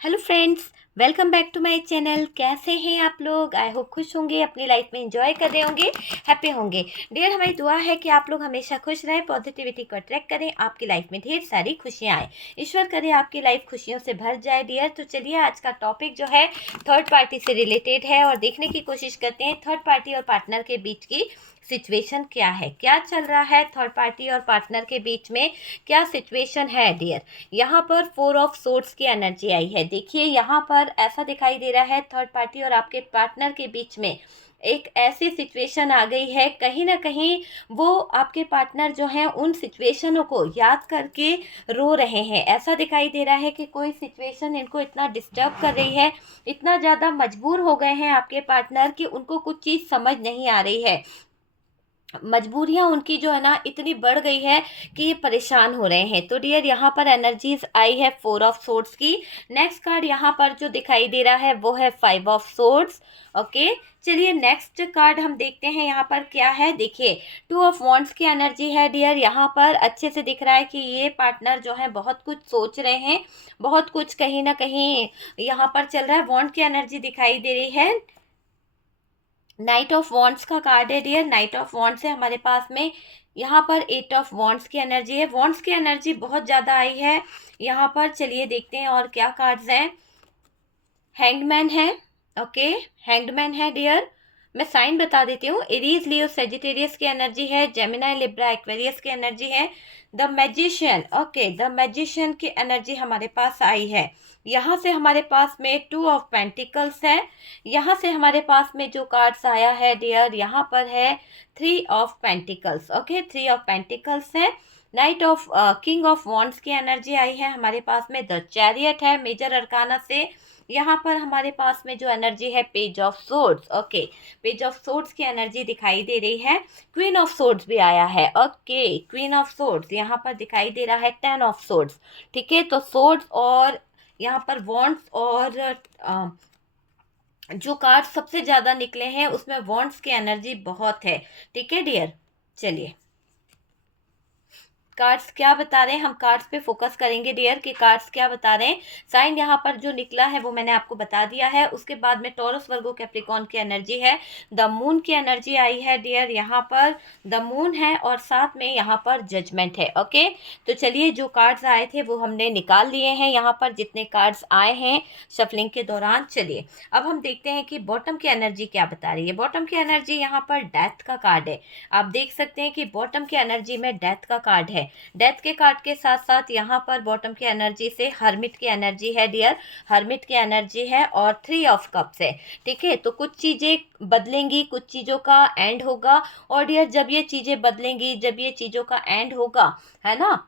Hello friends, welcome back to my channel. कैसे हैं आप लोग? आई होप खुश होंगे, अपनी लाइफ में एंजॉय कर रहे होंगे, हैप्पी होंगे। डियर, हमारी दुआ है कि आप लोग हमेशा खुश रहें, पॉजिटिविटी को अट्रैक्ट करें, आपकी लाइफ में ढेर सारी खुशियां आए। ईश्वर करे आपकी लाइफ खुशियों से भर जाए। डियर, तो चलिए आज का टॉपिक जो है थर्ड पार्टी से रिलेटेड है और देखने की कोशिश करते हैं थर्ड पार्टी और पार्टनर के बीच की सिचुएशन क्या है, क्या चल रहा है थर्ड पार्टी और पार्टनर के बीच में, क्या सिचुएशन है। डियर, यहाँ पर 4 ऑफ सोर्ड्स की एनर्जी आई है। देखिए यहाँ पर ऐसा दिखाई दे रहा है थर्ड पार्टी और आपके पार्टनर के बीच में एक ऐसी सिचुएशन आ गई है, कहीं ना कहीं वो आपके पार्टनर जो हैं उन सिचुएशनों को याद करके रो रहे हैं। ऐसा दिखाई दे रहा है कि कोई सिचुएशन इनको इतना डिस्टर्ब कर रही है, इतना ज़्यादा मजबूर हो गए हैं आपके पार्टनर कि उनको कुछ चीज़ समझ नहीं आ रही है। मजबूरियां उनकी जो है ना इतनी बढ़ गई है कि ये परेशान हो रहे हैं। तो डियर, यहाँ पर एनर्जीज आई है 4 ऑफ सोर्ड्स की। नेक्स्ट कार्ड यहाँ पर जो दिखाई दे रहा है वो है 5 ऑफ सोर्ड्स। ओके, चलिए नेक्स्ट कार्ड हम देखते हैं यहाँ पर क्या है। देखिए 2 ऑफ वॉन्ड्स की एनर्जी है। डियर, यहाँ पर अच्छे से दिख रहा है कि ये पार्टनर जो है बहुत कुछ सोच रहे हैं, बहुत कुछ कहीं ना कहीं यहाँ पर चल रहा है। वॉन्ड की एनर्जी दिखाई दे रही है। नाइट ऑफ वॉन्ड्स का कार्ड है। डियर, नाइट ऑफ वॉन्ड्स है हमारे पास में। यहाँ पर 8 ऑफ वॉन्ड्स की एनर्जी है। वॉन्ड्स की एनर्जी बहुत ज़्यादा आई है यहाँ पर। चलिए देखते हैं और क्या कार्ड्स हैं। हैंगमैन है। ओके, हैंगमैन है। डियर, मैं साइन बता देती हूँ। एरीज, लियो, सेजिटेरियस की एनर्जी है। जेमिनाई, लिब्रा, एक्वेरियस की एनर्जी है। The magician. Okay, the magician की एनर्जी हमारे पास आई है। यहाँ से हमारे पास में 2 ऑफ पेंटिकल्स है। यहाँ से हमारे पास में जो कार्ड्स आया है डियर, यहाँ पर है 3 of pentacles. Okay, 3 of pentacles है। Knight of king of wands की एनर्जी आई है हमारे पास में। द चैरियट है मेजर अरकाना से। यहाँ पर हमारे पास में जो एनर्जी है page of swords. Okay, page of swords की एनर्जी दिखाई दे रही है। क्वीन ऑफ सोर्ड्स भी आया है। ओके, क्वीन ऑफ सोर्ड्स यहाँ पर दिखाई दे रहा है 10 ऑफ सोर्ड्स। ठीक है, तो सोर्ड्स और यहाँ पर वॉन्ड्स और जो कार्ड सबसे ज़्यादा निकले हैं उसमें वॉन्ड्स की एनर्जी बहुत है। ठीक है डियर, चलिए कार्ड्स क्या बता रहे हैं, हम कार्ड्स पे फोकस करेंगे डियर कि कार्ड्स क्या बता रहे हैं। साइन यहाँ पर जो निकला है वो मैंने आपको बता दिया है। उसके बाद में टॉरस, वर्गो, कैप्रिकॉर्न की एनर्जी है। द मून की एनर्जी आई है डियर, यहाँ पर द मून है और साथ में यहाँ पर जजमेंट है। ओके, तो चलिए जो कार्ड्स आए थे वो हमने निकाल लिए हैं यहाँ पर, जितने कार्ड्स आए हैं शफलिंग के दौरान। चलिए अब हम देखते हैं कि बॉटम की एनर्जी क्या बता रही है। बॉटम की एनर्जी यहाँ पर डेथ का कार्ड है। आप देख सकते हैं कि बॉटम की एनर्जी में डेथ का कार्ड है। डेथ के कार्ड के साथ साथ यहाँ पर बॉटम की एनर्जी से हर्मिट की एनर्जी है डियर, हर्मिट की एनर्जी है और 3 ऑफ कप्स है। ठीक है, तो कुछ चीज़ें बदलेंगी, कुछ चीज़ों का एंड होगा। और डियर, जब ये चीज़ें बदलेंगी, जब ये चीज़ों का एंड होगा, है ना,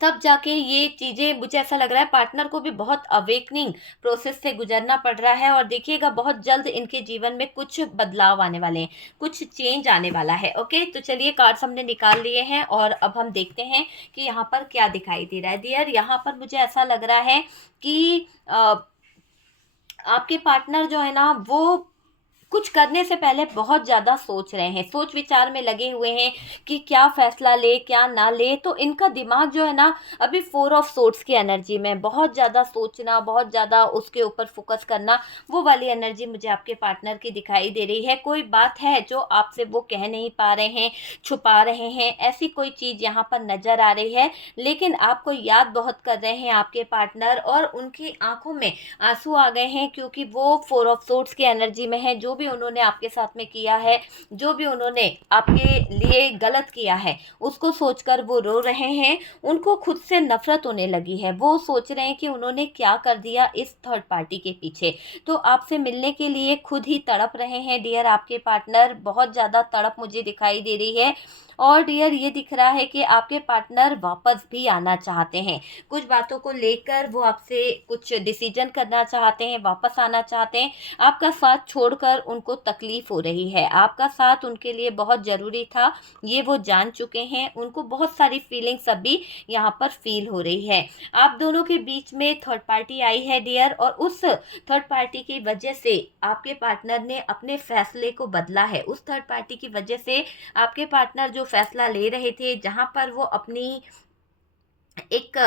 तब जाके ये चीज़ें, मुझे ऐसा लग रहा है पार्टनर को भी बहुत अवेकनिंग प्रोसेस से गुजरना पड़ रहा है। और देखिएगा बहुत जल्द इनके जीवन में कुछ बदलाव आने वाले हैं, कुछ चेंज आने वाला है। ओके, तो चलिए कार्ड्स हमने निकाल लिए हैं और अब हम देखते हैं कि यहाँ पर क्या दिखाई दे रहा है। डियर, यहाँ पर मुझे ऐसा लग रहा है कि आपके पार्टनर जो है ना वो कुछ करने से पहले बहुत ज़्यादा सोच रहे हैं, सोच विचार में लगे हुए हैं कि क्या फैसला ले क्या ना ले। तो इनका दिमाग जो है ना अभी 4 ऑफ सोर्ड्स की एनर्जी में, बहुत ज़्यादा सोचना, बहुत ज़्यादा उसके ऊपर फोकस करना, वो वाली एनर्जी मुझे आपके पार्टनर की दिखाई दे रही है। कोई बात है जो आपसे वो कह नहीं पा रहे हैं, छुपा रहे हैं, ऐसी कोई चीज़ यहाँ पर नज़र आ रही है। लेकिन आपको याद बहुत कर रहे हैं आपके पार्टनर और उनकी आंखों में आंसू आ गए हैं, क्योंकि वो 4 ऑफ सोर्ड्स की एनर्जी में है। जो भी उन्होंने आपके साथ में किया है, जो भी उन्होंने आपके लिए गलत किया है, उसको सोचकर वो रो रहे हैं। उनको खुद से नफरत होने लगी है। वो सोच रहे हैं कि उन्होंने क्या कर दिया इस थर्ड पार्टी के पीछे। तो आपसे मिलने के लिए खुद ही तड़प रहे हैं डियर, आपके पार्टनर बहुत ज़्यादा तड़प मुझे दिखाई दे रही है। और डियर, ये दिख रहा है कि आपके पार्टनर वापस भी आना चाहते हैं। कुछ बातों को लेकर वो आपसे कुछ डिसीजन करना चाहते हैं, वापस आना चाहते हैं। आपका साथ छोड़कर उनको तकलीफ हो रही है। आपका साथ उनके लिए बहुत ज़रूरी था, ये वो जान चुके हैं। उनको बहुत सारी फीलिंग्स अभी यहाँ पर फील हो रही है। आप दोनों के बीच में थर्ड पार्टी आई है डियर, और उस थर्ड पार्टी की वजह से आपके पार्टनर ने अपने फैसले को बदला है। उस थर्ड पार्टी की वजह से आपके पार्टनर जो फैसला ले रहे थे, जहाँ पर वो अपनी एक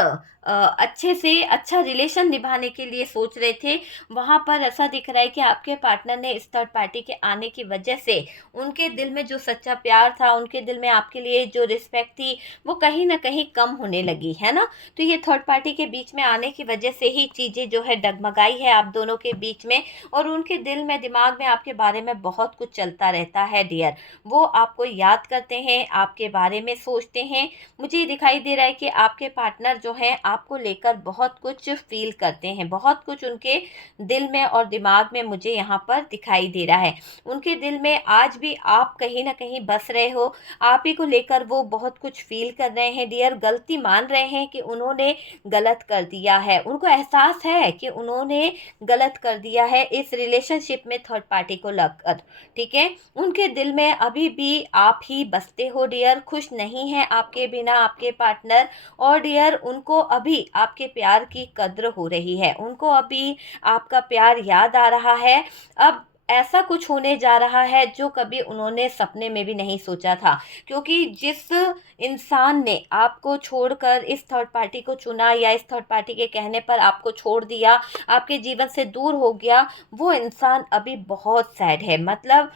अच्छे से अच्छा रिलेशन निभाने के लिए सोच रहे थे, वहाँ पर ऐसा दिख रहा है कि आपके पार्टनर ने इस थर्ड पार्टी के आने की वजह से उनके दिल में जो सच्चा प्यार था, उनके दिल में आपके लिए जो रिस्पेक्ट थी, वो कहीं न कहीं कम होने लगी, है ना? तो ये थर्ड पार्टी के बीच में आने की वजह से ही चीज़ें जो है डगमगाई है आप दोनों के बीच में, और उनके दिल में, दिमाग में आपके बारे में बहुत कुछ चलता रहता है डियर। वो आपको याद करते हैं, आपके बारे में सोचते हैं। मुझे ये दिखाई दे रहा है कि आपके पार्टनर जो हैं आपको लेकर बहुत कुछ फ़ील करते हैं, बहुत कुछ उनके दिल में और दिमाग में मुझे यहाँ पर दिखाई दे रहा है। उनके दिल में आज भी आप कहीं न कहीं बस रहे हो, आप ही को लेकर वो बहुत कुछ फ़ील कर रहे हैं डियर, गलती मान रहे हैं कि उन्होंने गलत कर दिया है। उनको एहसास है कि उन्होंने गलत कर दिया है इस रिलेशनशिप में थर्ड पार्टी को लगकर, ठीक है? उनके दिल में अभी भी आप ही बसते हो डियर, खुश नहीं हैं आपके बिना आपके पार्टनर, और डियर उनको अभी आपके प्यार की कद्र हो रही है, उनको अभी आपका प्यार याद आ रहा है। अब ऐसा कुछ होने जा रहा है जो कभी उन्होंने सपने में भी नहीं सोचा था, क्योंकि जिस इंसान ने आपको छोड़कर इस थर्ड पार्टी को चुना या इस थर्ड पार्टी के कहने पर आपको छोड़ दिया, आपके जीवन से दूर हो गया, वो इंसान अभी बहुत सैड है। मतलब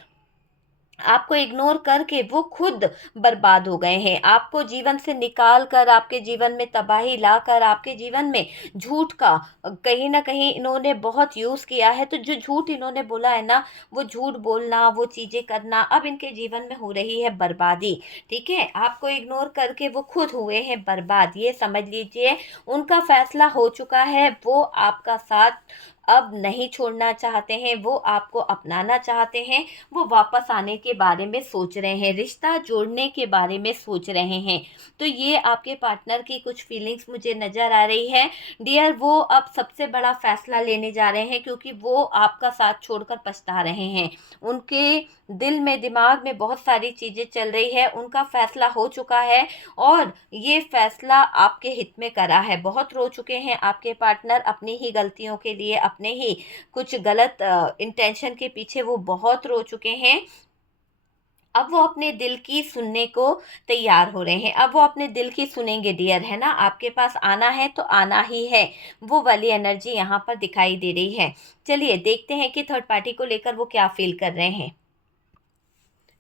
आपको इग्नोर करके वो खुद बर्बाद हो गए हैं, आपको जीवन से निकाल कर, आपके जीवन में तबाही लाकर, आपके जीवन में झूठ का कहीं न कहीं इन्होंने बहुत यूज़ किया है। तो जो झूठ इन्होंने बोला है ना, वो झूठ बोलना, वो चीज़ें करना, अब इनके जीवन में हो रही है बर्बादी, ठीक है? आपको इग्नोर करके वो खुद हुए हैं बर्बाद, ये समझ लीजिए। उनका फैसला हो चुका है, वो आपका साथ अब नहीं छोड़ना चाहते हैं, वो आपको अपनाना चाहते हैं, वो वापस आने के बारे में सोच रहे हैं, रिश्ता जोड़ने के बारे में सोच रहे हैं। तो ये आपके पार्टनर की कुछ फीलिंग्स मुझे नज़र आ रही है डियर। वो अब सबसे बड़ा फ़ैसला लेने जा रहे हैं, क्योंकि वो आपका साथ छोड़कर पछता रहे हैं। उनके दिल में, दिमाग में बहुत सारी चीज़ें चल रही है, उनका फ़ैसला हो चुका है और ये फ़ैसला आपके हित में करा है। बहुत रो चुके हैं आपके पार्टनर अपनी ही गलतियों के लिए, अपने ही कुछ गलत इंटेंशन के पीछे वो बहुत रो चुके हैं। अब वो अपने दिल की सुनने को तैयार हो रहे हैं, अब वो अपने दिल की सुनेंगे डियर, है ना? आपके पास आना है तो आना ही है, वो वाली एनर्जी यहाँ पर दिखाई दे रही है। चलिए देखते हैं कि थर्ड पार्टी को लेकर वो क्या फ़ील कर रहे हैं।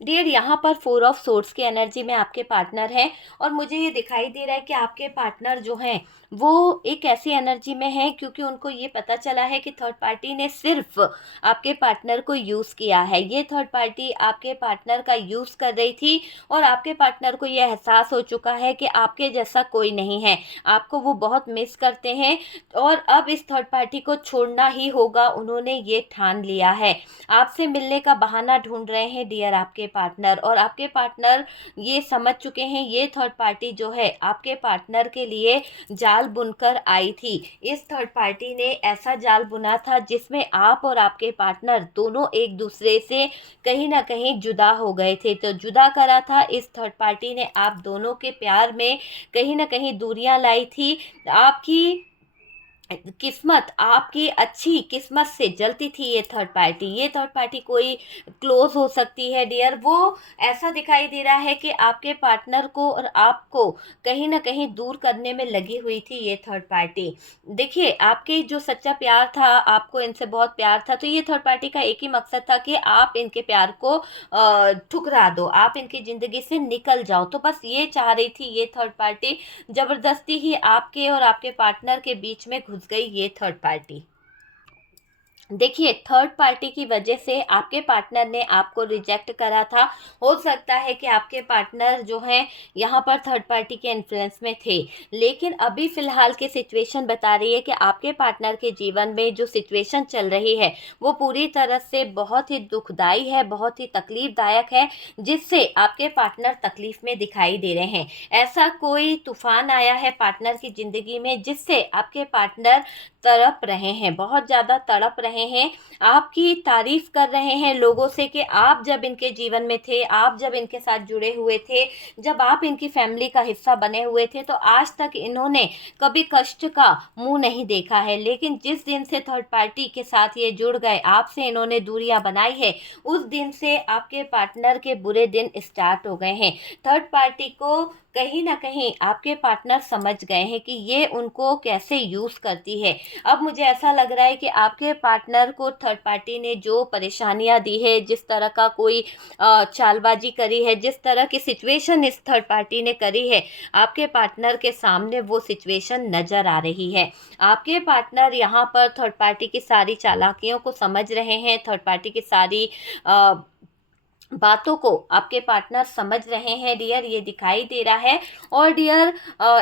डियर यहाँ पर फोर ऑफ सोर्ड्स की एनर्जी में आपके पार्टनर हैं, और मुझे ये दिखाई दे रहा है कि आपके पार्टनर जो हैं वो एक ऐसी एनर्जी में है, क्योंकि उनको ये पता चला है कि थर्ड पार्टी ने सिर्फ आपके पार्टनर को यूज़ किया है। ये थर्ड पार्टी आपके पार्टनर का यूज़ कर रही थी, और आपके पार्टनर को ये एहसास हो चुका है कि आपके जैसा कोई नहीं है, आपको वो बहुत मिस करते हैं, और अब इस थर्ड पार्टी को छोड़ना ही होगा, उन्होंने ये ठान लिया है। आपसे मिलने का बहाना ढूंढ रहे हैं डियर आपके पार्टनर, और आपके पार्टनर ये समझ चुके हैं ये थर्ड पार्टी जो है आपके पार्टनर के लिए जाल बुनकर आई थी। इस थर्ड पार्टी ने ऐसा जाल बुना था जिसमें आप और आपके पार्टनर दोनों एक दूसरे से कहीं ना कहीं जुदा हो गए थे। तो जुदा करा था इस थर्ड पार्टी ने आप दोनों के प्यार में, कहीं ना कहीं दूरियां लाई थी। आपकी किस्मत, आपकी अच्छी किस्मत से जलती थी ये थर्ड पार्टी। ये थर्ड पार्टी कोई क्लोज हो सकती है डियर। वो ऐसा दिखाई दे रहा है कि आपके पार्टनर को और आपको कहीं ना कहीं दूर करने में लगी हुई थी ये थर्ड पार्टी। देखिए आपके जो सच्चा प्यार था, आपको इनसे बहुत प्यार था, तो ये थर्ड पार्टी का एक ही मकसद था कि आप इनके प्यार को ठुकरा दो, आप इनकी ज़िंदगी से निकल जाओ। तो बस ये चाह रही थी ये थर्ड पार्टी, ज़बरदस्ती ही आपके और आपके पार्टनर के बीच में घुस गई ये थर्ड पार्टी। देखिए थर्ड पार्टी की वजह से आपके पार्टनर ने आपको रिजेक्ट करा था। हो सकता है कि आपके पार्टनर जो हैं यहाँ पर थर्ड पार्टी के इन्फ्लुएंस में थे, लेकिन अभी फ़िलहाल की सिचुएशन बता रही है कि आपके पार्टनर के जीवन में जो सिचुएशन चल रही है वो पूरी तरह से बहुत ही दुखदाई है, बहुत ही तकलीफ़दायक है, जिससे आपके पार्टनर तकलीफ़ में दिखाई दे रहे हैं। ऐसा कोई तूफ़ान आया है पार्टनर की ज़िंदगी में जिससे आपके पार्टनर तड़प रहे हैं, बहुत ज़्यादा तड़प रहे हैं। आपकी तारीफ़ कर रहे हैं लोगों से कि आप जब इनके जीवन में थे, आप जब इनके साथ जुड़े हुए थे, जब आप इनकी फैमिली का हिस्सा बने हुए थे, तो आज तक इन्होंने कभी कष्ट का मुँह नहीं देखा है। लेकिन जिस दिन से थर्ड पार्टी के साथ ये जुड़ गए, आपसे इन्होंने दूरियां बनाई है, उस दिन से आपके पार्टनर के बुरे दिन स्टार्ट हो गए हैं। थर्ड पार्टी को कहीं ना कहीं आपके पार्टनर समझ गए हैं कि ये उनको कैसे यूज़ करती है। अब मुझे ऐसा लग रहा है कि आपके पार्टनर को थर्ड पार्टी ने जो परेशानियां दी है, जिस तरह का कोई चालबाजी करी है, जिस तरह की सिचुएशन इस थर्ड पार्टी ने करी है, आपके पार्टनर के सामने वो सिचुएशन नज़र आ रही है। आपके पार्टनर यहाँ पर थर्ड पार्टी की सारी चालाकियों को समझ रहे हैं, थर्ड पार्टी की सारी अ, बातों को आपके पार्टनर समझ रहे हैं डियर, ये दिखाई दे रहा है। और डियर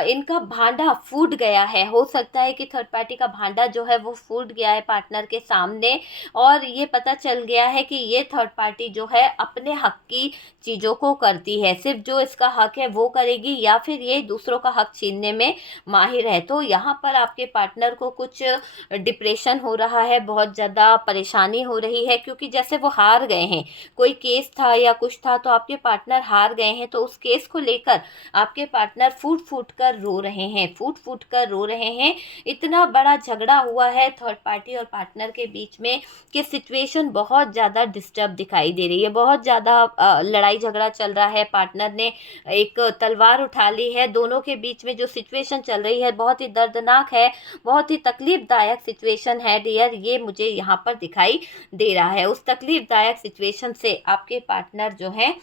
इनका भांडा फूट गया है, हो सकता है कि थर्ड पार्टी का भांडा जो है वो फूट गया है पार्टनर के सामने, और ये पता चल गया है कि ये थर्ड पार्टी जो है अपने हक की चीज़ों को करती है, सिर्फ जो इसका हक है वो करेगी, या फिर ये दूसरों का हक छीनने में माहिर है। तो यहाँ पर आपके पार्टनर को कुछ डिप्रेशन हो रहा है, बहुत ज़्यादा परेशानी हो रही है, क्योंकि जैसे वो हार गए हैं, कोई केस था या कुछ था तो आपके पार्टनर हार गए हैं, तो उस केस को लेकर आपके पार्टनर फूट फूट कर रो रहे हैं, फूट फूट कर रो रहे हैं। इतना बड़ा झगड़ा हुआ है थर्ड पार्टी और पार्टनर के बीच में कि सिचुएशन बहुत ज़्यादा डिस्टर्ब दिखाई दे रही है, बहुत ज़्यादा लड़ाई झगड़ा चल रहा है। पार्टनर ने एक तलवार उठा ली है, दोनों के बीच में जो सिचुएशन चल रही है बहुत ही दर्दनाक है, बहुत ही तकलीफदायक सिचुएशन है डियर, ये मुझे यहाँ पर दिखाई दे रहा है। उस तकलीफदायक सिचुएशन से आपके पार्टनर जो है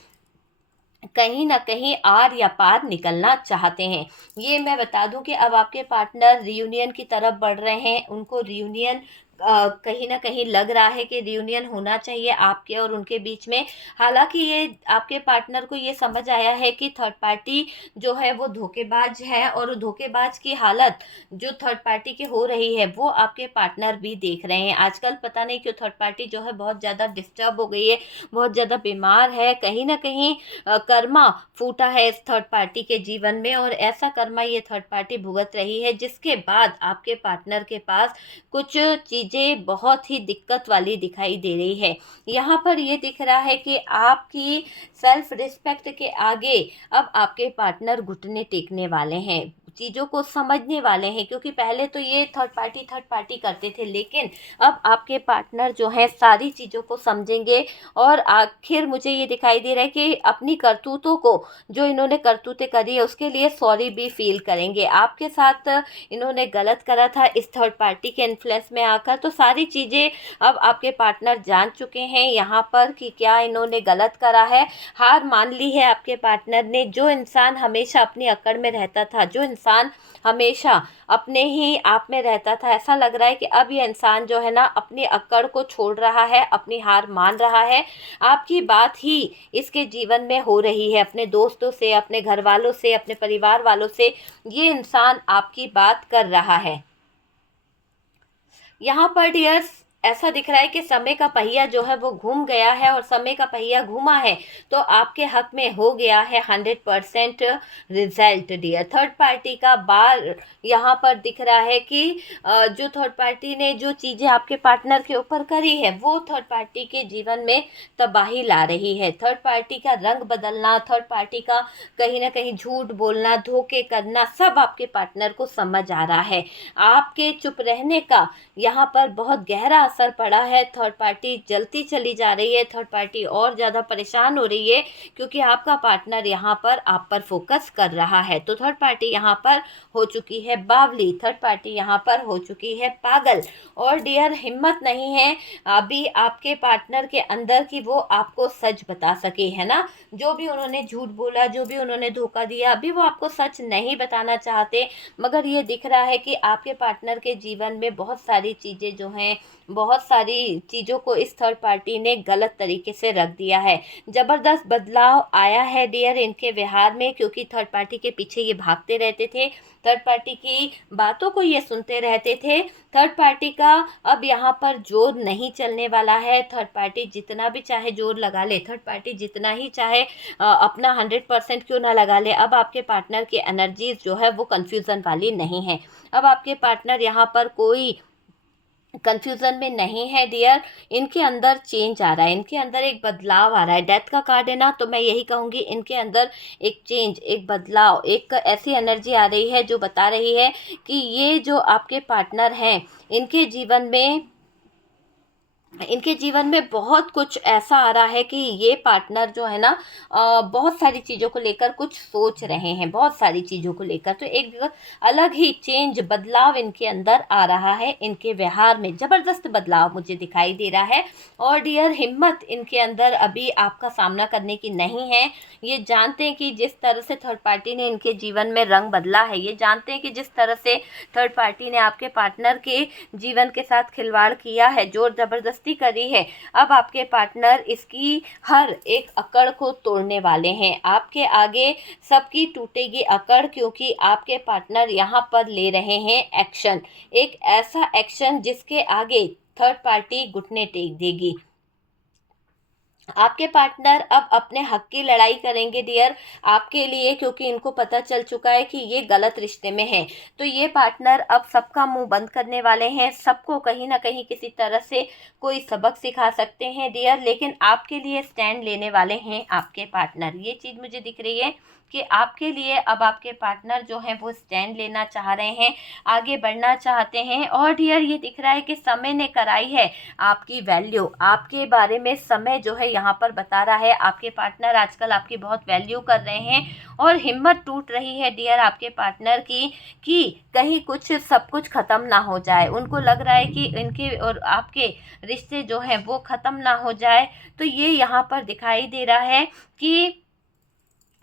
कहीं ना कहीं आर या पार निकलना चाहते हैं। ये मैं बता दूं कि अब आपके पार्टनर रियूनियन की तरफ बढ़ रहे हैं, उनको रियूनियन कहीं ना कहीं लग रहा है कि रियूनियन होना चाहिए आपके और उनके बीच में। हालांकि ये आपके पार्टनर को ये समझ आया है कि थर्ड पार्टी जो है वो धोखेबाज है, और धोखेबाज की हालत जो थर्ड पार्टी की हो रही है वो आपके पार्टनर भी देख रहे हैं। आजकल पता नहीं क्यों थर्ड पार्टी जो है बहुत ज़्यादा डिस्टर्ब हो गई है, बहुत ज़्यादा बीमार है, कहीं ना कहीं कर्मा फूटा है इस थर्ड पार्टी के जीवन में, और ऐसा कर्मा ये थर्ड पार्टी भुगत रही है, जिसके बाद आपके पार्टनर के पास कुछ चीज़ें बहुत ही दिक्कत वाली दिखाई दे रही है। यहाँ पर ये दिख रहा है कि आपकी सेल्फ रिस्पेक्ट के आगे अब आपके पार्टनर घुटने टेकने वाले हैं, चीज़ों को समझने वाले हैं, क्योंकि पहले तो ये थर्ड पार्टी करते थे, लेकिन अब आपके पार्टनर जो है सारी चीज़ों को समझेंगे, और आखिर मुझे ये दिखाई दे रहा है कि अपनी करतूतों को, जो इन्होंने करतूतें करी है उसके लिए सॉरी भी फील करेंगे। आपके साथ इन्होंने गलत करा था इस थर्ड पार्टी के इन्फ्लुएंस में आकर, तो सारी चीज़ें अब आपके पार्टनर जान चुके हैं यहाँ पर कि क्या इन्होंने गलत करा है। हार मान ली है आपके पार्टनर ने। जो इंसान हमेशा अपनी अकड़ में रहता था, जो इंसान हमेशा अपने ही आप में रहता था, ऐसा लग रहा है कि अब ये इंसान जो है ना अपनी अकड़ को छोड़ रहा है, अपनी हार मान रहा है। आपकी बात ही इसके जीवन में हो रही है, अपने दोस्तों से, अपने घर वालों से, अपने परिवार वालों से ये इंसान आपकी बात कर रहा है। यहाँ पर डियर्स ऐसा दिख रहा है कि समय का पहिया जो है वो घूम गया है, और समय का पहिया घूमा है तो आपके हक में हो गया है 100% रिजल्ट डियर। थर्ड पार्टी का बार यहाँ पर दिख रहा है कि जो थर्ड पार्टी ने जो चीज़ें आपके पार्टनर के ऊपर करी है वो थर्ड पार्टी के जीवन में तबाही ला रही है। थर्ड पार्टी का रंग बदलना, थर्ड पार्टी का कहीं ना कहीं झूठ बोलना, धोखे करना, सब आपके पार्टनर को समझ आ रहा है। आपके चुप रहने का यहाँ पर बहुत गहरा असर पड़ा है। थर्ड पार्टी जलती चली जा रही है, थर्ड पार्टी और ज़्यादा परेशान हो रही है, क्योंकि आपका पार्टनर यहाँ पर आप पर फोकस कर रहा है। तो थर्ड पार्टी यहाँ पर हो चुकी है बावली, थर्ड पार्टी यहाँ पर हो चुकी है पागल। और डियर हिम्मत नहीं है अभी आपके पार्टनर के अंदर कि वो आपको सच बता सके, है ना। जो भी उन्होंने झूठ बोला, जो भी उन्होंने धोखा दिया, अभी वो आपको सच नहीं बताना चाहते। मगर ये दिख रहा है कि आपके पार्टनर के जीवन में बहुत सारी चीज़ें जो हैं, बहुत सारी चीज़ों को इस थर्ड पार्टी ने गलत तरीके से रख दिया है। ज़बरदस्त बदलाव आया है डियर इनके व्यवहार में, क्योंकि थर्ड पार्टी के पीछे ये भागते रहते थे, थर्ड पार्टी की बातों को ये सुनते रहते थे। थर्ड पार्टी का अब यहाँ पर जोर नहीं चलने वाला है। थर्ड पार्टी जितना भी चाहे जोर लगा ले, थर्ड पार्टी जितना ही चाहे अपना 100% क्यों ना लगा ले, अब आपके पार्टनर की एनर्जीज जो है वो कन्फ्यूज़न वाली नहीं है। अब आपके पार्टनर यहाँ पर कोई कंफ्यूजन में नहीं है डियर। इनके अंदर चेंज आ रहा है, इनके अंदर एक बदलाव आ रहा है। डेथ का कार्ड है ना, तो मैं यही कहूँगी इनके अंदर एक चेंज, एक बदलाव, एक ऐसी एनर्जी आ रही है जो बता रही है कि ये जो आपके पार्टनर हैं इनके जीवन में इनके जीवन में बहुत कुछ ऐसा आ रहा है कि ये पार्टनर जो है ना बहुत सारी चीज़ों को लेकर कुछ सोच रहे हैं, बहुत सारी चीज़ों को लेकर। तो एक अलग ही चेंज, बदलाव इनके अंदर आ रहा है, इनके व्यवहार में ज़बरदस्त बदलाव मुझे दिखाई दे रहा है। और डियर, हिम्मत इनके अंदर अभी आपका सामना करने की नहीं है। ये जानते हैं कि जिस तरह से थर्ड पार्टी ने इनके जीवन में रंग बदला है, ये जानते हैं कि जिस तरह से थर्ड पार्टी ने आपके पार्टनर के जीवन के साथ खिलवाड़ किया है, जोर जबरदस्ती करी है, अब आपके पार्टनर इसकी हर एक अकड़ को तोड़ने वाले हैं। आपके आगे सबकी टूटेगी अकड़, क्योंकि आपके पार्टनर यहाँ पर ले रहे हैं एक्शन, एक ऐसा एक्शन जिसके आगे थर्ड पार्टी घुटने टेक देगी। आपके पार्टनर अब अपने हक की लड़ाई करेंगे डियर, आपके लिए, क्योंकि इनको पता चल चुका है कि ये गलत रिश्ते में है। तो ये पार्टनर अब सबका मुंह बंद करने वाले हैं, सबको कहीं ना कहीं किसी तरह से कोई सबक सिखा सकते हैं डियर, लेकिन आपके लिए स्टैंड लेने वाले हैं आपके पार्टनर। ये चीज़ मुझे दिख रही है कि आपके लिए अब आपके पार्टनर जो हैं वो स्टैंड लेना चाह रहे हैं, आगे बढ़ना चाहते हैं। और डियर, ये दिख रहा है कि समय ने कराई है आपकी वैल्यू, आपके बारे में समय जो है यहाँ पर बता रहा है। आपके पार्टनर आजकल आपकी बहुत वैल्यू कर रहे हैं, और हिम्मत टूट रही है डियर आपके पार्टनर की कि कहीं कुछ सब कुछ ख़त्म ना हो जाए। उनको लग रहा है कि इनके और आपके रिश्ते जो हैं वो ख़त्म ना हो जाए। तो ये यहाँ पर दिखाई दे रहा है कि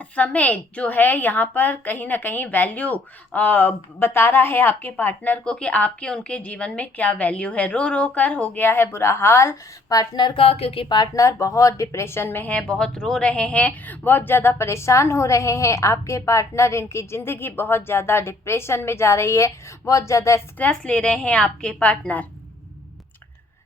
समय जो है यहाँ पर कहीं ना कहीं वैल्यू बता रहा है आपके पार्टनर को कि आपके उनके जीवन में क्या वैल्यू है। रो रो कर हो गया है बुरा हाल पार्टनर का, क्योंकि पार्टनर बहुत डिप्रेशन में है, बहुत रो रहे हैं, बहुत ज़्यादा परेशान हो रहे हैं। आपके पार्टनर, इनकी ज़िंदगी बहुत ज़्यादा डिप्रेशन में जा रही है, बहुत ज़्यादा स्ट्रेस ले रहे हैं आपके पार्टनर।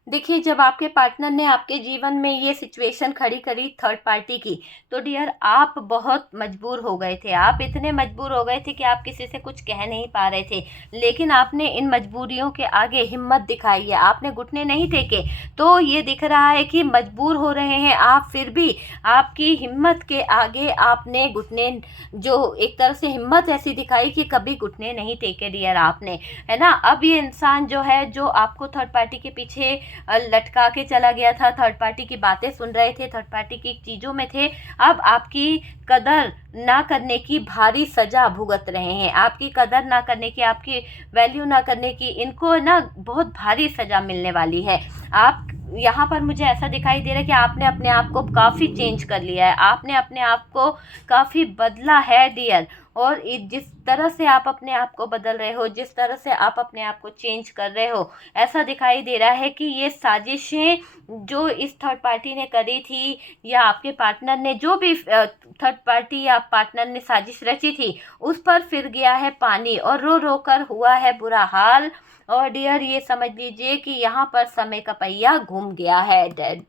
देखिए, जब आपके पार्टनर ने आपके जीवन में ये सिचुएशन खड़ी करी थर्ड पार्टी की, तो डियर आप बहुत मजबूर हो गए थे। आप इतने मजबूर हो गए थे कि आप किसी से कुछ कह नहीं पा रहे थे, लेकिन आपने इन मजबूरियों के आगे हिम्मत दिखाई है, आपने घुटने नहीं टेके। तो ये दिख रहा है कि मजबूर हो रहे हैं आप, फिर भी आपकी हिम्मत के आगे आपने घुटने, जो एक तरह से हिम्मत ऐसी दिखाई कि कभी घुटने नहीं टेके डियर आपने, है ना। अब ये इंसान जो है, जो आपको थर्ड पार्टी के पीछे लटका के चला गया था, थर्ड पार्टी की बातें सुन रहे थे, थर्ड पार्टी की चीज़ों में थे, अब आपकी कदर ना करने की भारी सज़ा भुगत रहे हैं। आपकी कदर ना करने की, आपकी वैल्यू ना करने की इनको ना बहुत भारी सज़ा मिलने वाली है। आप यहाँ पर मुझे ऐसा दिखाई दे रहा है कि आपने अपने आप को काफ़ी चेंज कर लिया है, आपने अपने आप को काफ़ी बदला है डियर। और जिस तरह से आप अपने आप को बदल रहे हो, जिस तरह से आप अपने आप को चेंज कर रहे हो, ऐसा दिखाई दे रहा है कि ये साजिशें जो इस थर्ड पार्टी ने करी थी, या आपके पार्टनर ने, जो भी थर्ड पार्टी या पार्टनर ने साजिश रची थी, उस पर फिर गया है पानी, और रो रो कर हुआ है बुरा हाल। और डियर, ये समझ लीजिए कि यहाँ पर समय का पहिया घूम गया है,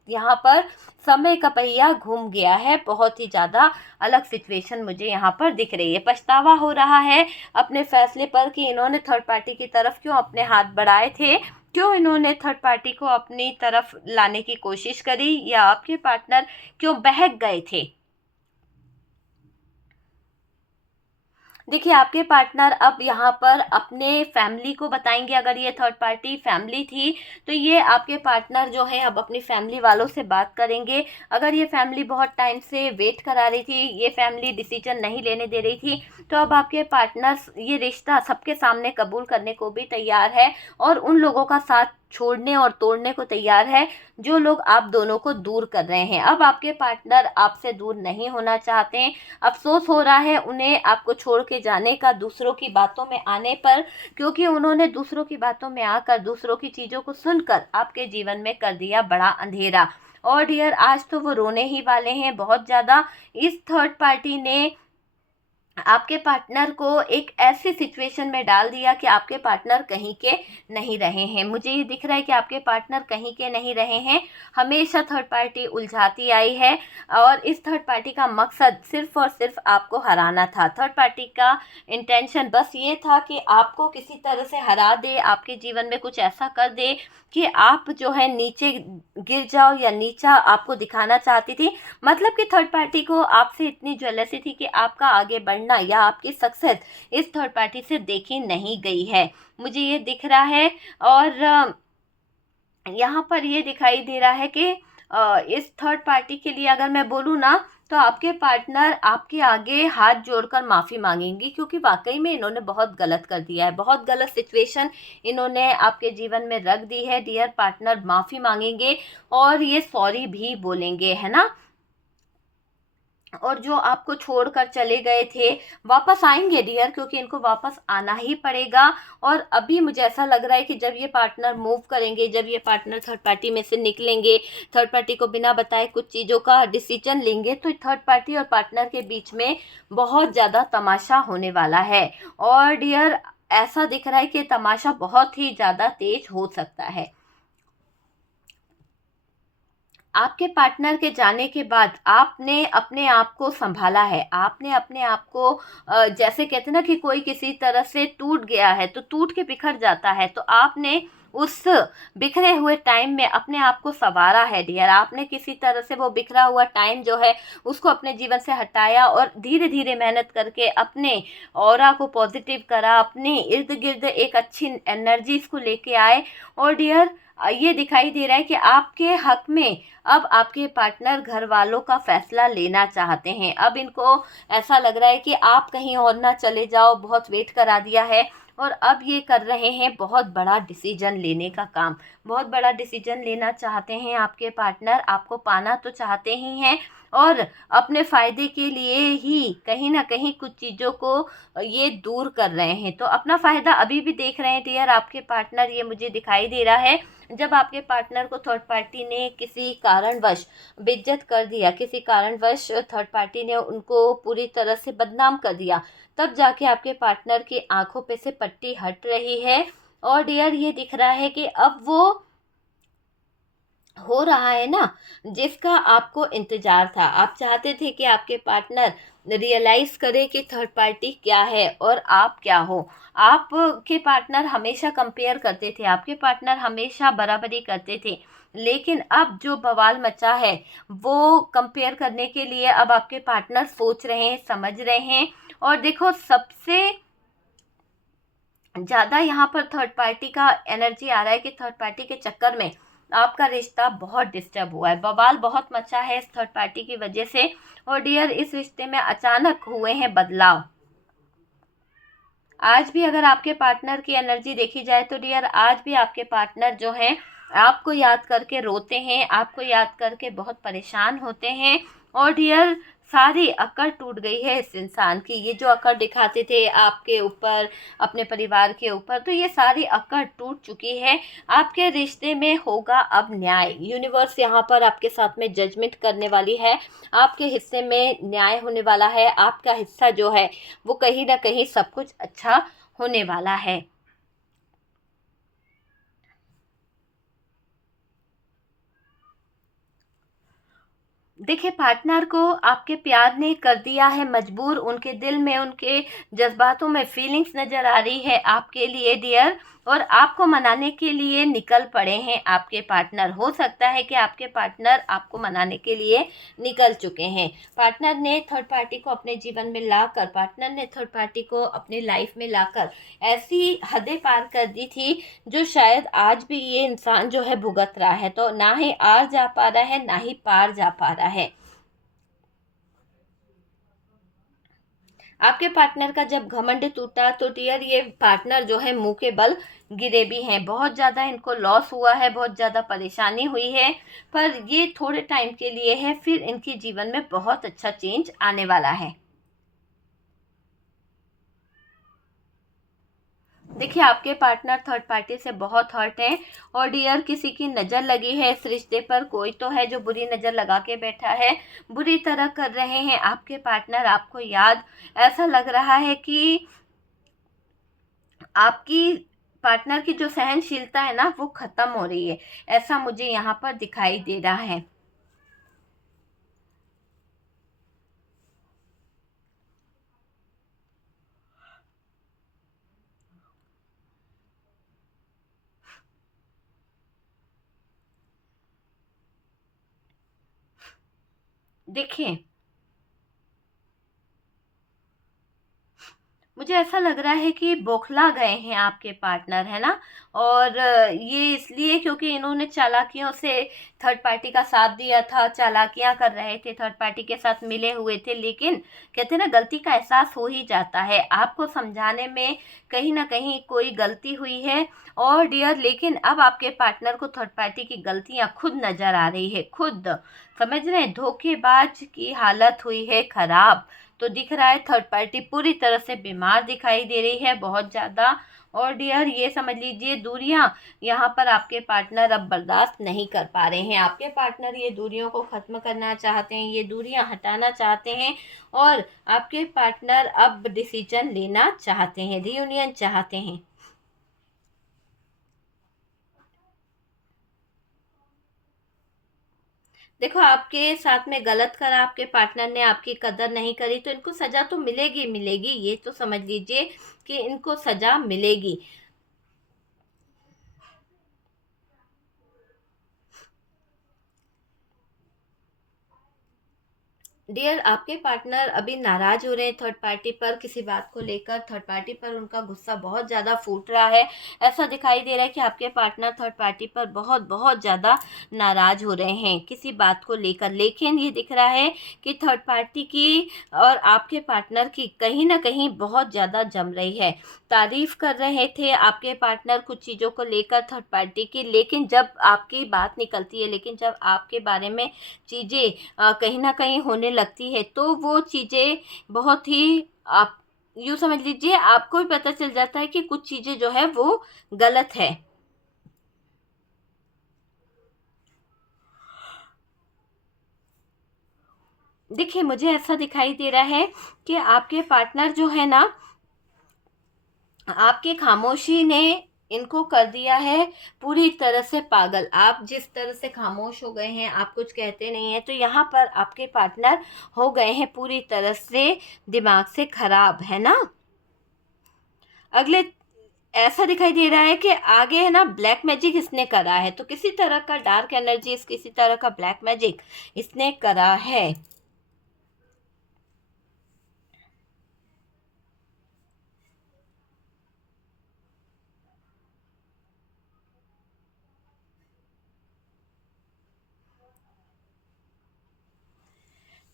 यहाँ पर समय का पहिया घूम गया है। बहुत ही ज़्यादा अलग सिचुएशन मुझे यहाँ पर दिख रही है। पछतावा हो रहा है अपने फैसले पर कि इन्होंने थर्ड पार्टी की तरफ क्यों अपने हाथ बढ़ाए थे, क्यों इन्होंने थर्ड पार्टी को अपनी तरफ लाने की कोशिश करी, या आपके पार्टनर क्यों बहक गए थे। देखिए, आपके पार्टनर अब यहाँ पर अपने फैमिली को बताएंगे। अगर ये थर्ड पार्टी फैमिली थी, तो ये आपके पार्टनर जो है अब अपनी फैमिली वालों से बात करेंगे। अगर ये फैमिली बहुत टाइम से वेट करा रही थी, ये फैमिली डिसीजन नहीं लेने दे रही थी, तो अब आपके पार्टनर ये रिश्ता सबके सामने कबूल करने को भी तैयार है, और उन लोगों का साथ छोड़ने और तोड़ने को तैयार है जो लोग आप दोनों को दूर कर रहे हैं। अब आपके पार्टनर आपसे दूर नहीं होना चाहते हैं। अफसोस हो रहा है उन्हें आपको छोड़ के जाने का, दूसरों की बातों में आने पर, क्योंकि उन्होंने दूसरों की बातों में आकर, दूसरों की चीज़ों को सुनकर आपके जीवन में कर दिया बड़ा अंधेरा। और डियर, आज तो वो रोने ही वाले हैं बहुत ज़्यादा। इस थर्ड पार्टी ने आपके पार्टनर को एक ऐसी सिचुएशन में डाल दिया कि आपके पार्टनर कहीं के नहीं रहे हैं। मुझे ये दिख रहा है कि आपके पार्टनर कहीं के नहीं रहे हैं। हमेशा थर्ड पार्टी उलझाती आई है, और इस थर्ड पार्टी का मकसद सिर्फ और सिर्फ आपको हराना था। थर्ड पार्टी का इंटेंशन बस ये था कि आपको किसी तरह से हरा दे, आपके जीवन में कुछ ऐसा कर दे कि आप जो है नीचे गिर जाओ, या नीचा आपको दिखाना चाहती थी। मतलब कि थर्ड पार्टी को आपसे इतनी जेलसी थी कि आपका आगे बढ़ना या आपकी सक्सेस इस थर्ड पार्टी से देखी नहीं गई है, मुझे ये दिख रहा है। और यहाँ पर ये दिखाई दे रहा है कि इस थर्ड पार्टी के लिए अगर मैं बोलूँ ना, तो आपके पार्टनर आपके आगे हाथ जोड़कर माफ़ी मांगेंगी, क्योंकि वाकई में इन्होंने बहुत गलत कर दिया है, बहुत गलत सिचुएशन इन्होंने आपके जीवन में रख दी है। डियर पार्टनर माफ़ी मांगेंगे और ये सॉरी भी बोलेंगे, है ना। और जो आपको छोड़कर चले गए थे वापस आएंगे डियर, क्योंकि इनको वापस आना ही पड़ेगा। और अभी मुझे ऐसा लग रहा है कि जब ये पार्टनर मूव करेंगे, जब ये पार्टनर थर्ड पार्टी में से निकलेंगे, थर्ड पार्टी को बिना बताए कुछ चीज़ों का डिसीजन लेंगे, तो थर्ड पार्टी और पार्टनर के बीच में बहुत ज़्यादा तमाशा होने वाला है। और डियर ऐसा दिख रहा है कि तमाशा बहुत ही ज़्यादा तेज हो सकता है। आपके पार्टनर के जाने के बाद आपने अपने आप को संभाला है, आपने अपने आप को जैसे कहते हैं ना कि कोई किसी तरह से टूट गया है तो टूट के बिखर जाता है, तो आपने उस बिखरे हुए टाइम में अपने आप को संवारा है डियर। आपने किसी तरह से वो बिखरा हुआ टाइम जो है उसको अपने जीवन से हटाया और धीरे धीरे मेहनत करके अपने ऑरा को पॉजिटिव करा, अपने इर्द गिर्द एक अच्छी एनर्जी को लेके आए। और डियर ये दिखाई दे रहा है कि आपके हक में अब आपके पार्टनर घर वालों का फैसला लेना चाहते हैं। अब इनको ऐसा लग रहा है कि आप कहीं और ना चले जाओ, बहुत वेट करा दिया है, और अब ये कर रहे हैं बहुत बड़ा डिसीजन लेने का काम। बहुत बड़ा डिसीजन लेना चाहते हैं आपके पार्टनर, आपको पाना तो चाहते ही हैं, और अपने फ़ायदे के लिए ही कहीं ना कहीं कुछ चीज़ों को ये दूर कर रहे हैं। तो अपना फ़ायदा अभी भी देख रहे हैं डियर आपके पार्टनर, ये मुझे दिखाई दे रहा है। जब आपके पार्टनर को थर्ड पार्टी ने किसी कारणवश बेइज्जत कर दिया, किसी कारणवश थर्ड पार्टी ने उनको पूरी तरह से बदनाम कर दिया, तब जाके आपके पार्टनर की आंखों पे से पट्टी हट रही है। और डियर ये दिख रहा है कि अब वो हो रहा है ना जिसका आपको इंतजार था। आप चाहते थे कि आपके पार्टनर रियलाइज करे कि थर्ड पार्टी क्या है और आप क्या हो। आपके पार्टनर हमेशा कंपेयर करते थे, आपके पार्टनर हमेशा बराबरी करते थे, लेकिन अब जो बवाल मचा है वो कंपेयर करने के लिए अब आपके पार्टनर सोच रहे हैं, समझ रहे हैं। और देखो सबसे ज़्यादा यहाँ पर थर्ड पार्टी का एनर्जी आ रहा है कि थर्ड पार्टी के चक्कर में आपका रिश्ता बहुत डिस्टर्ब हुआ है, बवाल बहुत मचा है इस थर्ड पार्टी की वजह से। और डियर इस रिश्ते में अचानक हुए हैं बदलाव। आज भी अगर आपके पार्टनर की एनर्जी देखी जाए तो डियर आज भी आपके पार्टनर जो हैं आपको याद करके रोते हैं, आपको याद करके बहुत परेशान होते हैं। और डियर सारी अकड़ टूट गई है इस इंसान की, ये जो अकड़ दिखाते थे आपके ऊपर, अपने परिवार के ऊपर, तो ये सारी अकड़ टूट चुकी है। आपके रिश्ते में होगा अब न्याय। यूनिवर्स यहाँ पर आपके साथ में जजमेंट करने वाली है, आपके हिस्से में न्याय होने वाला है। आपका हिस्सा जो है वो कहीं ना कहीं सब कुछ अच्छा होने वाला है। देखिए पार्टनर को आपके प्यार ने कर दिया है मजबूर, उनके दिल में, उनके जज्बातों में फीलिंग्स नज़र आ रही है आपके लिए डियर, और आपको मनाने के लिए निकल पड़े हैं आपके पार्टनर। हो सकता है कि आपके पार्टनर आपको मनाने के लिए निकल चुके हैं। पार्टनर ने थर्ड पार्टी को अपने जीवन में लाकर, पार्टनर ने थर्ड पार्टी को अपनी लाइफ में लाकर ऐसी हदें पार कर दी थी जो शायद आज भी ये इंसान जो है भुगत रहा है। तो ना ही आर जा पा रहा है, ना ही पार जा पा रहा है। आपके पार्टनर का जब घमंड टूटा तो डियर ये पार्टनर जो है मुंह के बल गिरे भी हैं, बहुत ज़्यादा इनको लॉस हुआ है, बहुत ज़्यादा परेशानी हुई है। पर ये थोड़े टाइम के लिए है, फिर इनके जीवन में बहुत अच्छा चेंज आने वाला है। देखिए आपके पार्टनर थर्ड पार्टी से बहुत हर्ट है, और डियर किसी की नज़र लगी है इस रिश्ते पर, कोई तो है जो बुरी नज़र लगा के बैठा है, बुरी तरह कर रहे हैं आपके पार्टनर आपको याद। ऐसा लग रहा है कि आपकी पार्टनर की जो सहनशीलता है ना वो ख़त्म हो रही है, ऐसा मुझे यहाँ पर दिखाई दे रहा है। देखिए मुझे ऐसा लग रहा है कि बौखला गए हैं आपके पार्टनर, है ना। और ये इसलिए क्योंकि इन्होंने चालाकियों से थर्ड पार्टी का साथ दिया था, चालाकियां कर रहे थे, थर्ड पार्टी के साथ मिले हुए थे। लेकिन कहते हैं ना, गलती का एहसास हो ही जाता है, आपको समझाने में कहीं ना कहीं कोई गलती हुई है। और डियर, लेकिन अब आपके पार्टनर को थर्ड पार्टी की गलतियां खुद नजर आ रही है, खुद समझ रहे हैं। धोखेबाज की हालत हुई है खराब। तो दिख रहा है थर्ड पार्टी पूरी तरह से बीमार दिखाई दे रही है, बहुत ज़्यादा। और डियर, ये समझ लीजिए दूरियां यहाँ पर आपके पार्टनर अब बर्दाश्त नहीं कर पा रहे हैं। आपके पार्टनर ये दूरियों को ख़त्म करना चाहते हैं, ये दूरियां हटाना चाहते हैं। और आपके पार्टनर अब डिसीजन लेना चाहते हैं, रियूनियन चाहते हैं। देखो, आपके साथ में गलत करा, आपके पार्टनर ने आपकी कदर नहीं करी, तो इनको सजा तो मिलेगी मिलेगी, ये तो समझ लीजिए कि इनको सजा मिलेगी। डियर, आपके पार्टनर अभी नाराज हो रहे हैं थर्ड पार्टी पर, किसी बात को लेकर थर्ड पार्टी पर उनका गुस्सा बहुत ज़्यादा फूट रहा है। ऐसा दिखाई दे रहा है कि आपके पार्टनर थर्ड पार्टी पर बहुत बहुत ज़्यादा नाराज हो रहे हैं किसी बात को लेकर। लेकिन ये दिख रहा है कि थर्ड पार्टी की और आपके पार्टनर की कहीं ना कहीं बहुत ज़्यादा जम रही है। तारीफ कर रहे थे आपके पार्टनर कुछ चीज़ों को लेकर थर्ड पार्टी की, लेकिन जब आपकी बात निकलती है, लेकिन जब आपके बारे में चीज़ें कहीं ना कहीं होने लगती है, तो वो चीज़ें बहुत ही, आप यूँ समझ लीजिए, आपको भी पता चल जाता है कि कुछ चीज़ें जो है वो गलत है। देखिए, मुझे ऐसा दिखाई दे रहा है कि आपके पार्टनर जो है ना, आपकी खामोशी ने इनको कर दिया है पूरी तरह से पागल। आप जिस तरह से खामोश हो गए हैं, आप कुछ कहते नहीं हैं, तो यहाँ पर आपके पार्टनर हो गए हैं पूरी तरह से दिमाग से खराब, है ना। अगले ऐसा दिखाई दे रहा है कि आगे है ना, ब्लैक मैजिक इसने करा है, तो किसी तरह का डार्क एनर्जी, किसी तरह का ब्लैक मैजिक इसने करा है।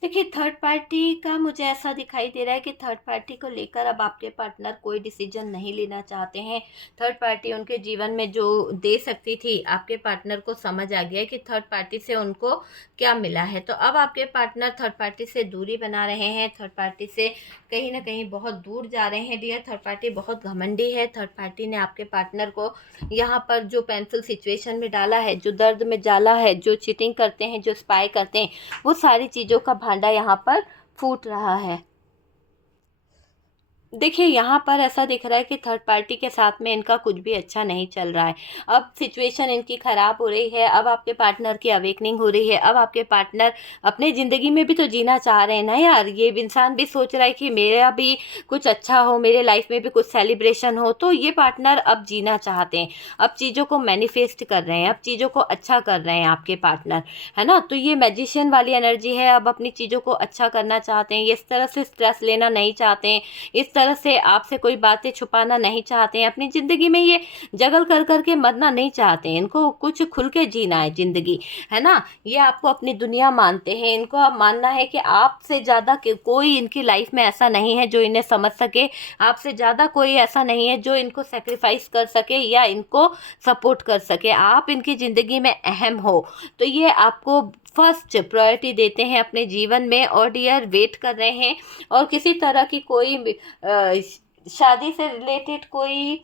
देखिए, थर्ड पार्टी का मुझे ऐसा दिखाई दे रहा है कि थर्ड पार्टी को लेकर अब आपके पार्टनर कोई डिसीजन नहीं लेना चाहते हैं। थर्ड पार्टी उनके जीवन में जो दे सकती थी, आपके पार्टनर को समझ आ गया कि थर्ड पार्टी से उनको क्या मिला है। तो अब आपके पार्टनर थर्ड पार्टी से दूरी बना रहे हैं, थर्ड पार्टी से कहीं ना कहीं बहुत दूर जा रहे हैं। डियर, थर्ड पार्टी बहुत घमंडी है। थर्ड पार्टी ने आपके पार्टनर को यहाँ पर जो पेनफुल सिचुएशन में डाला है, जो दर्द में डाला है, जो चीटिंग करते हैं, जो स्पाई करते हैं, वो सारी चीज़ों का भांडा यहाँ पर फूट रहा है। देखिए, यहाँ पर ऐसा दिख रहा है कि थर्ड पार्टी के साथ में इनका कुछ भी अच्छा नहीं चल रहा है। अब सिचुएशन इनकी ख़राब हो रही है, अब आपके पार्टनर की अवेकनिंग हो रही है। अब आपके पार्टनर अपने ज़िंदगी में भी तो जीना चाह रहे हैं ना यार। ये इंसान भी सोच रहा है कि मेरा भी कुछ अच्छा हो, मेरे लाइफ में भी कुछ सेलिब्रेशन हो। तो ये पार्टनर अब जीना चाहते हैं, अब चीज़ों को मैनिफेस्ट कर रहे हैं, अब चीज़ों को अच्छा कर रहे हैं आपके पार्टनर, है ना। तो ये मैजिशियन वाली एनर्जी है, अब अपनी चीज़ों को अच्छा करना चाहते हैं, ये इस तरह से स्ट्रेस लेना नहीं चाहते हैं, इस तरह से आपसे कोई बातें छुपाना नहीं चाहते हैं। अपनी ज़िंदगी में ये जगल कर कर के मरना नहीं चाहते हैं, इनको कुछ खुल के जीना है ज़िंदगी, है ना। ये आपको अपनी दुनिया मानते हैं, इनको अब मानना है कि आपसे ज़्यादा कोई इनकी लाइफ में ऐसा नहीं है जो इन्हें समझ सके, आपसे ज़्यादा कोई ऐसा नहीं है जो इनको सेक्रीफाइस कर सके या इनको सपोर्ट कर सके। आप इनकी ज़िंदगी में अहम हो, तो ये आपको फर्स्ट प्रायोरिटी देते हैं अपने जीवन में। और डियर, वेट कर रहे हैं, और किसी तरह की कोई शादी से रिलेटेड कोई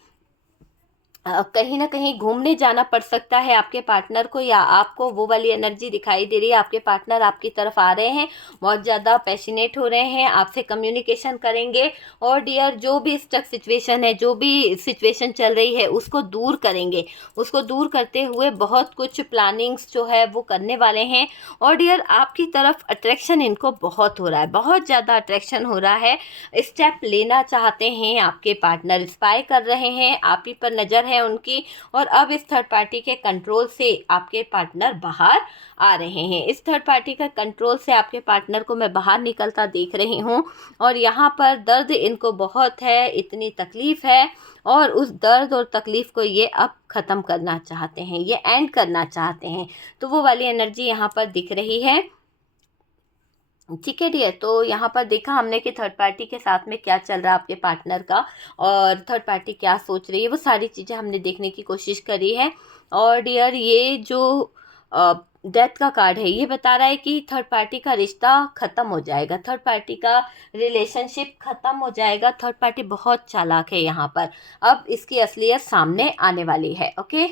कहीं ना कहीं घूमने जाना पड़ सकता है आपके पार्टनर को, या आपको वो वाली एनर्जी दिखाई दे रही है। आपके पार्टनर आपकी तरफ आ रहे हैं, बहुत ज़्यादा पैशनेट हो रहे हैं, आपसे कम्युनिकेशन करेंगे। और डियर, जो भी स्टक सिचुएशन है, जो भी सिचुएशन चल रही है, उसको दूर करेंगे। उसको दूर करते हुए बहुत कुछ प्लानिंग्स जो है वो करने वाले हैं। और डियर, आपकी तरफ अट्रैक्शन इनको बहुत हो रहा है, बहुत ज़्यादा अट्रैक्शन हो रहा है। स्टेप लेना चाहते हैं आपके पार्टनर, स्पाई कर रहे हैं, आप ही पर नज़र है उनकी, और अब इस थर्ड पार्टी के कंट्रोल से आपके पार्टनर बाहर आ रहे हैं। इस थर्ड पार्टी का कंट्रोल से आपके पार्टनर को मैं बाहर निकलता देख रही हूँ, और यहाँ पर दर्द इनको बहुत है, इतनी तकलीफ़ है, और उस दर्द और तकलीफ़ को ये अब ख़त्म करना चाहते हैं, ये एंड करना चाहते हैं। तो वो वाली एनर्जी यहाँ पर दिख रही है। ठीक है डियर, तो यहाँ पर देखा हमने कि थर्ड पार्टी के साथ में क्या चल रहा है आपके पार्टनर का, और थर्ड पार्टी क्या सोच रही है, वो सारी चीज़ें हमने देखने की कोशिश करी है। और डियर, ये जो डेथ का कार्ड है, ये बता रहा है कि थर्ड पार्टी का रिश्ता ख़त्म हो जाएगा, थर्ड पार्टी का रिलेशनशिप ख़त्म हो जाएगा। थर्ड पार्टी बहुत चालाक है यहाँ पर, अब इसकी असलियत सामने आने वाली है। ओके।